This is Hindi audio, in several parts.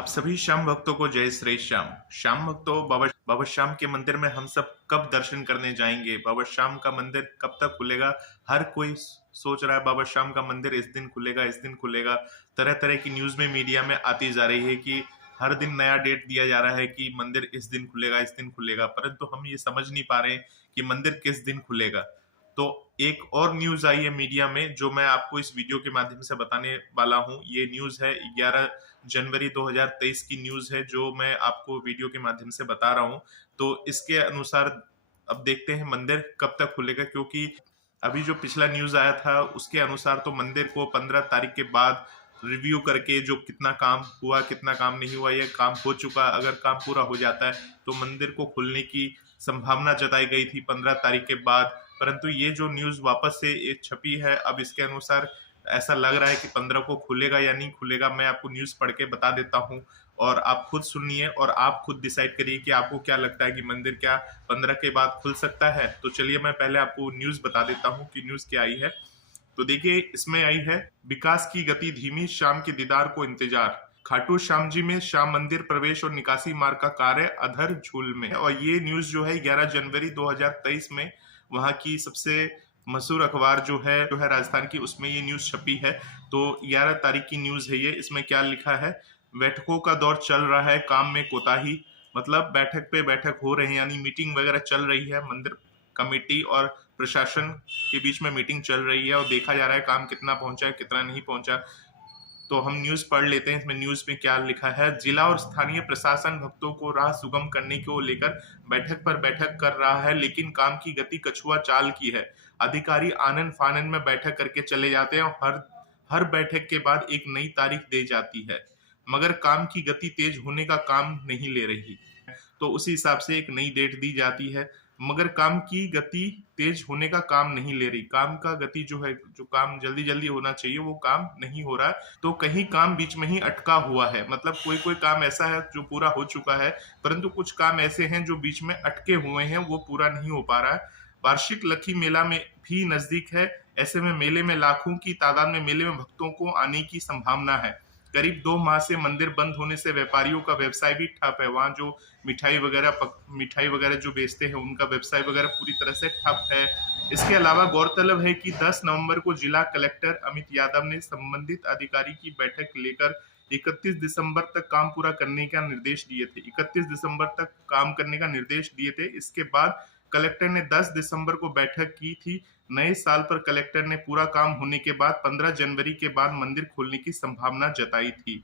आप सभी श्याम भक्तों को जय श्री श्याम। श्याम भक्तों, बाबा श्याम के मंदिर में हम सब कब दर्शन करने जाएंगे? बाबा श्याम का मंदिर कब तक खुलेगा? हर कोई सोच रहा है बाबा श्याम का मंदिर इस दिन खुलेगा, इस दिन खुलेगा। तरह तरह की न्यूज में, मीडिया में आती जा रही है कि हर दिन नया डेट दिया जा रहा है कि मंदिर इस दिन खुलेगा, इस दिन खुलेगा, परंतु हम ये समझ नहीं पा रहे हैं कि मंदिर किस दिन खुलेगा। तो एक और न्यूज आई है मीडिया में जो मैं आपको इस वीडियो के माध्यम से बताने वाला हूं। ये न्यूज है 11 जनवरी 2023 की न्यूज है जो मैं आपको वीडियो के माध्यम से बता रहा हूं। तो इसके अनुसार अब देखते हैं मंदिर कब तक खुलेगा, क्योंकि अभी जो पिछला न्यूज आया था उसके अनुसार तो मंदिर को 15 तारीख के बाद रिव्यू करके जो कितना काम हुआ, कितना काम नहीं हुआ, ये काम हो चुका, अगर काम पूरा हो जाता है तो मंदिर को खुलने की संभावना जताई गई थी 15 तारीख के बाद। परंतु ये जो न्यूज वापस से ये छपी है, अब इसके अनुसार ऐसा लग रहा है कि 15 को खुलेगा या नहीं खुलेगा। मैं आपको न्यूज पढ़ के बता देता हूँ और आप खुद सुनिए और आप खुद डिसाइड करिए कि आपको क्या लगता है कि मंदिर क्या 15 के बाद खुल सकता है। तो चलिए मैं पहले आपको न्यूज बता देता हूँ कि न्यूज क्या आई है। तो देखिए, इसमें आई है विकास की गति धीमी, शाम के दीदार को इंतजार। खाटू श्याम जी में श्याम मंदिर प्रवेश और निकासी मार्ग का कार्य अधर झूल में। और ये न्यूज जो है 11 जनवरी 2023 में वहां की सबसे मशहूर अखबार जो है राजस्थान की, उसमें ये न्यूज छपी है। तो 11 तारीख की न्यूज है ये। इसमें क्या लिखा है? बैठकों का दौर चल रहा है, काम में कोताही। मतलब बैठक पे बैठक हो रहे हैं, यानी मीटिंग वगैरह चल रही है। मंदिर कमेटी और प्रशासन के बीच में मीटिंग चल रही है और देखा जा रहा है काम कितना पहुंचा है, कितना नहीं पहुंचा। तो हम न्यूज पढ़ लेते हैं इसमें न्यूज में क्या लिखा है। जिला और स्थानीय प्रशासन भक्तों को राह सुगम करने को लेकर बैठक पर बैठक कर रहा है, लेकिन काम की गति कछुआ चाल की है। अधिकारी आनन फानन में बैठक करके चले जाते हैं और हर हर बैठक के बाद एक नई तारीख दे जाती है, मगर काम की गति तेज होने का काम नहीं ले रही। तो उसी हिसाब से एक नई डेट दी जाती है, मगर काम की गति तेज होने का काम नहीं ले रही। काम का गति जो है, जो काम जल्दी जल्दी होना चाहिए वो काम नहीं हो रहा है। तो कहीं काम बीच में ही अटका हुआ है। मतलब कोई कोई काम ऐसा है जो पूरा हो चुका है, परंतु कुछ काम ऐसे हैं जो बीच में अटके हुए हैं, वो पूरा नहीं हो पा रहा है। वार्षिक लखी मेला में भी नजदीक है। ऐसे में मेले में लाखों की तादाद में मेले में भक्तों को आने की संभावना है। करीब 2 माह से मंदिर बंद होने से व्यापारियों का व्यवसाय भी ठप है। वहाँ जो मिठाई वगैरह जो बेचते हैं उनका व्यवसाय वगैरह पूरी तरह से ठप है। इसके अलावा गौरतलब है कि 10 नवंबर को जिला कलेक्टर अमित यादव ने संबंधित अधिकारी की बैठक लेकर 31 दिसंबर तक काम पूरा करने का निर्देश दिए थे। 31 दिसंबर तक काम करने का निर्देश दिए थे। इसके बाद कलेक्टर ने 10 दिसंबर को बैठक की थी। नए साल पर कलेक्टर ने पूरा काम होने के बाद 15 जनवरी के बाद मंदिर खोलने की संभावना जताई थी।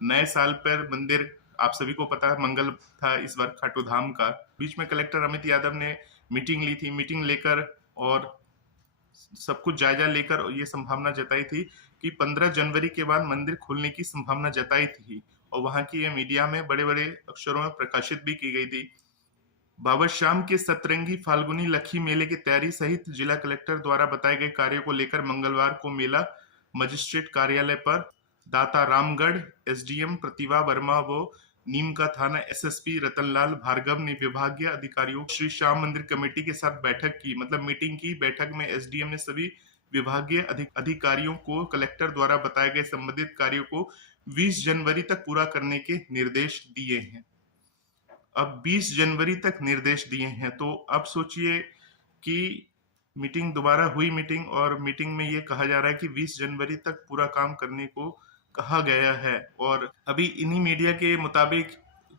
नए साल पर मंदिर, आप सभी को पता है, मंगल था इस बार खाटू धाम का। बीच में कलेक्टर अमित यादव ने मीटिंग ली थी। मीटिंग लेकर और सब कुछ जायजा लेकर ये संभावना जताई थी कि 15 जनवरी के बाद मंदिर खोलने की संभावना जताई थी। और वहां की ये मीडिया में बड़े बड़े अक्षरों में प्रकाशित भी की गई थी। बाबा श्याम के सतरंगी फाल्गुनी लखी मेले की तैयारी सहित जिला कलेक्टर द्वारा बताए गए कार्यों को लेकर मंगलवार को मेला मजिस्ट्रेट कार्यालय पर दाता रामगढ़ एसडीएम प्रतिभा वर्मा व नीम का थाना एसएसपी रतनलाल भार्गव ने विभागीय अधिकारियों श्री श्याम मंदिर कमेटी के साथ बैठक की। मतलब मीटिंग की। बैठक में एसडीएम ने सभी विभागीय अधिकारियों को कलेक्टर द्वारा बताए गए संबंधित कार्यों को 20 जनवरी तक पूरा करने के निर्देश दिए हैं। अब 20 जनवरी तक निर्देश दिए हैं, तो अब सोचिए कि मीटिंग दोबारा हुई मीटिंग, और मीटिंग में ये कहा जा रहा है कि 20 जनवरी तक पूरा काम करने को कहा गया है। और अभी इन्हीं मीडिया के मुताबिक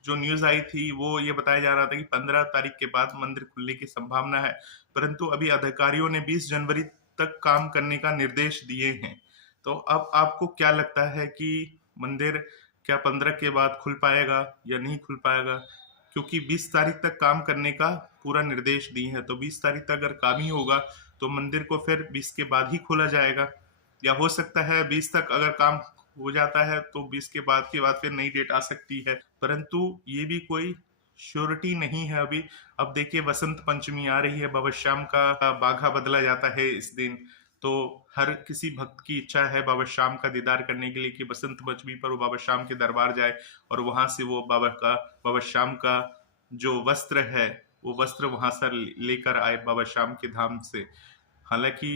जो न्यूज आई थी वो ये बताया जा रहा था कि 15 तारीख के बाद मंदिर खुलने की संभावना है, परंतु अभी अधिकारियों ने 20 जनवरी तक काम करने का निर्देश दिए हैं। तो अब आपको क्या लगता है कि मंदिर क्या 15 के बाद खुल पाएगा या नहीं खुल पाएगा? क्योंकि 20 तारीख तक काम करने का पूरा निर्देश दिए हैं, तो 20 तारीख तक अगर काम ही होगा तो मंदिर को फिर 20 के बाद ही खोला जाएगा। या हो सकता है 20 तक अगर काम हो जाता है तो 20 के बाद फिर नई डेट आ सकती है, परंतु ये भी कोई श्योरिटी नहीं है अभी। अब देखिए, बसंत पंचमी आ रही है, बाबा श्याम का बाघा बदला जाता है इस दिन। तो हर किसी भक्त की इच्छा है बाबा श्याम का दीदार करने के लिए कि बसंत पंचमी पर वो बाबा श्याम के दरबार जाए और वहां से वो बाबा श्याम का जो वस्त्र है वो वस्त्र वहां से लेकर आए बाबा श्याम के धाम से। हालांकि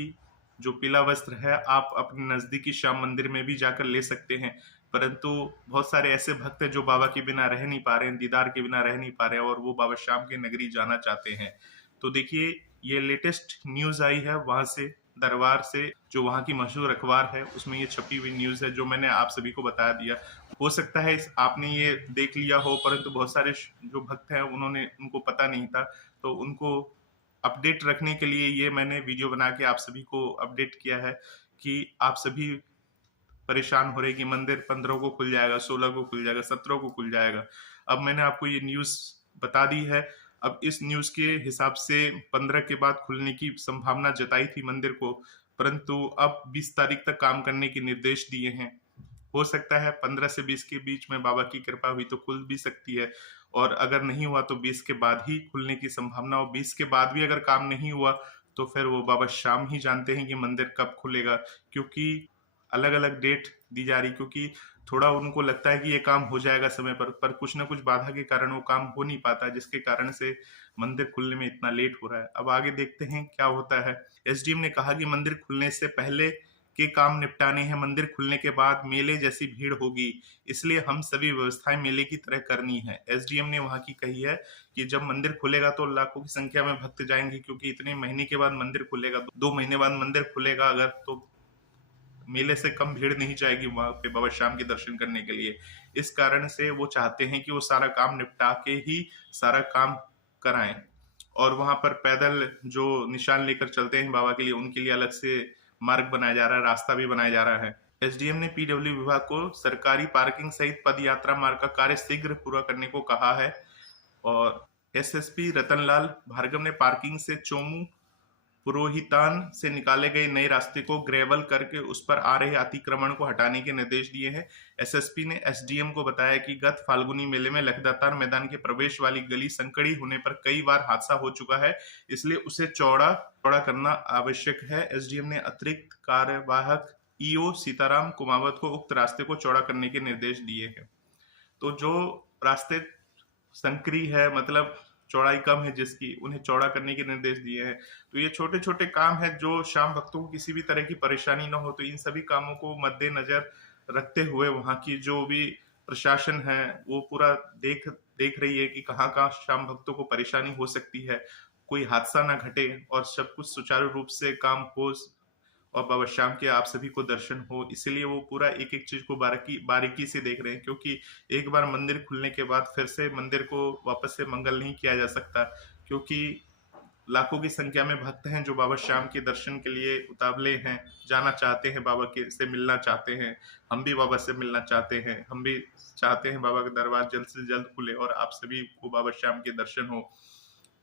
जो पीला वस्त्र है आप अपने नजदीकी श्याम मंदिर में भी जाकर ले सकते हैं, परंतु बहुत सारे ऐसे भक्त हैं जो बाबा के बिना रह नहीं पा रहे हैं, दीदार के बिना रह नहीं पा रहे हैं और वो बाबा श्याम की नगरी जाना चाहते हैं। तो देखिए, ये लेटेस्ट न्यूज आई है वहां से, दरबार से, जो वहां की मशहूर अखबार है, उसमें ये छपी हुई न्यूज है जो मैंने आप सभी को बता दिया। हो सकता है आपने ये देख लिया हो, परंतु बहुत सारे जो भक्त हैं उनको पता नहीं था, तो उनको अपडेट रखने के लिए ये मैंने वीडियो बना के आप सभी को अपडेट किया है कि आप सभी परेशान हो रहे कि मंदिर 15 को खुल जाएगा, 16 को खुल जाएगा, 17 को खुल जाएगा। अब मैंने आपको ये न्यूज बता दी है। अब इस न्यूज के हिसाब से 15 के बाद खुलने की संभावना जताई थी मंदिर को, परंतु अब 20 तारीख तक काम करने के निर्देश दिए हैं। हो सकता है 15 से 20 के बीच में बाबा की कृपा हुई तो खुल भी सकती है, और अगर नहीं हुआ तो 20 के बाद ही खुलने की संभावना हो। 20 के बाद भी अगर काम नहीं हुआ तो फिर वो बाबा श्याम ही जानते हैं कि मंदिर कब खुलेगा, क्योंकि अलग अलग डेट दी जा रही, क्योंकि थोड़ा उनको लगता है कि ये काम हो जाएगा समय पर कुछ ना कुछ बाधा के कारण वो काम हो नहीं पाता, जिसके कारण से मंदिर खुलने में इतना लेट हो रहा है। अब आगे देखते हैं क्या होता है। एसडीएम ने कहा कि मंदिर खुलने से पहले के काम निपटाने हैं, मंदिर खुलने के बाद मेले जैसी भीड़ होगी, इसलिए हम सभी व्यवस्थाएं मेले की तरह करनी है। एसडीएम ने वहां की कही है कि जब मंदिर खुलेगा तो लाखों की संख्या में भक्त जाएंगे, क्योंकि इतने महीने के बाद मंदिर खुलेगा, 2 महीने बाद मंदिर खुलेगा अगर, तो मेले से कम भीड़ नहीं जाएगी वहां पे बाबा श्याम के दर्शन करने के लिए। इस कारण से वो चाहते हैं कि वो सारा काम निपटा के ही सारा काम कराएं, और वहां पर पैदल जो निशान लेकर चलते हैं बाबा के लिए, उनके लिए अलग से मार्ग बनाया जा रहा है, रास्ता भी बनाया जा रहा है। एसडीएम ने पीडब्ल्यू विभाग को सरकारी पार्किंग सहित पद यात्रा मार्ग का कार्य शीघ्र पूरा करने को कहा है, और एसएसपी रतनलाल भार्गव ने पार्किंग से चोमू पुरोहितान से निकाले गए नए रास्ते को ग्रेवल करके उस पर आ रहे अतिक्रमण को हटाने के निर्देश दिए हैं। एसएसपी ने एसडीएम को बताया कि गत फाल्गुनी मेले में लखदातार मैदान के प्रवेश वाली गली संकड़ी होने पर कई बार हादसा हो चुका है, इसलिए उसे चौड़ा करना आवश्यक है। एसडीएम ने अतिरिक्त कार्यवाहक ईओ सीताराम कुमावत को उक्त रास्ते को चौड़ा करने के निर्देश दिए हैं। तो जो रास्ते संकरी है, मतलब चौड़ाई कम है जिसकी, उन्हें चौड़ा करने के निर्देश दिए हैं। तो ये छोटे छोटे काम है जो श्याम भक्तों को किसी भी तरह की परेशानी ना हो, तो इन सभी कामों को मद्देनजर रखते हुए वहां की जो भी प्रशासन है वो पूरा देख रही है कि कहाँ कहाँ श्याम भक्तों को परेशानी हो सकती है, कोई हादसा ना घटे और सब कुछ सुचारू रूप से काम हो और बाबा श्याम के आप सभी को दर्शन हो। इसलिए वो पूरा एक एक चीज को बारीकी से देख रहे हैं, क्योंकि एक बार मंदिर खुलने के बाद फिर से मंदिर को वापस से मंगल नहीं किया जा सकता, क्योंकि लाखों की संख्या में भक्त हैं जो बाबा श्याम के दर्शन के लिए उतावले हैं, जाना चाहते हैं, बाबा के से मिलना चाहते हैं। हम भी बाबा से मिलना चाहते हैं, हम भी चाहते हैं बाबा का दरबार जल्द से जल्द खुले और आप सभी को बाबा श्याम के दर्शन हो।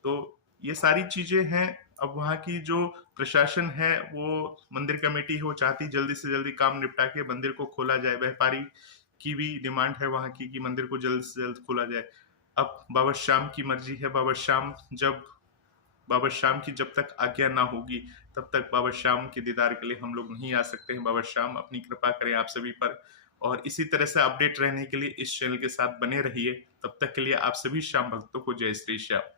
तो ये सारी चीजें हैं। अब वहाँ की जो प्रशासन है, वो मंदिर कमेटी है, वो चाहती जल्दी से जल्दी काम निपटा के मंदिर को खोला जाए। व्यापारी की भी डिमांड है वहाँ की कि मंदिर को जल्द से जल्द खोला जाए। अब बाबा श्याम की मर्जी है, बाबा श्याम की जब तक आज्ञा ना होगी तब तक बाबा श्याम के दीदार के लिए हम लोग नहीं आ सकते हैं। बाबा श्याम अपनी कृपा करें आप सभी पर, और इसी तरह से अपडेट रहने के लिए इस चैनल के साथ बने रहिए। तब तक के लिए आप सभी श्याम भक्तों को जय श्री श्याम।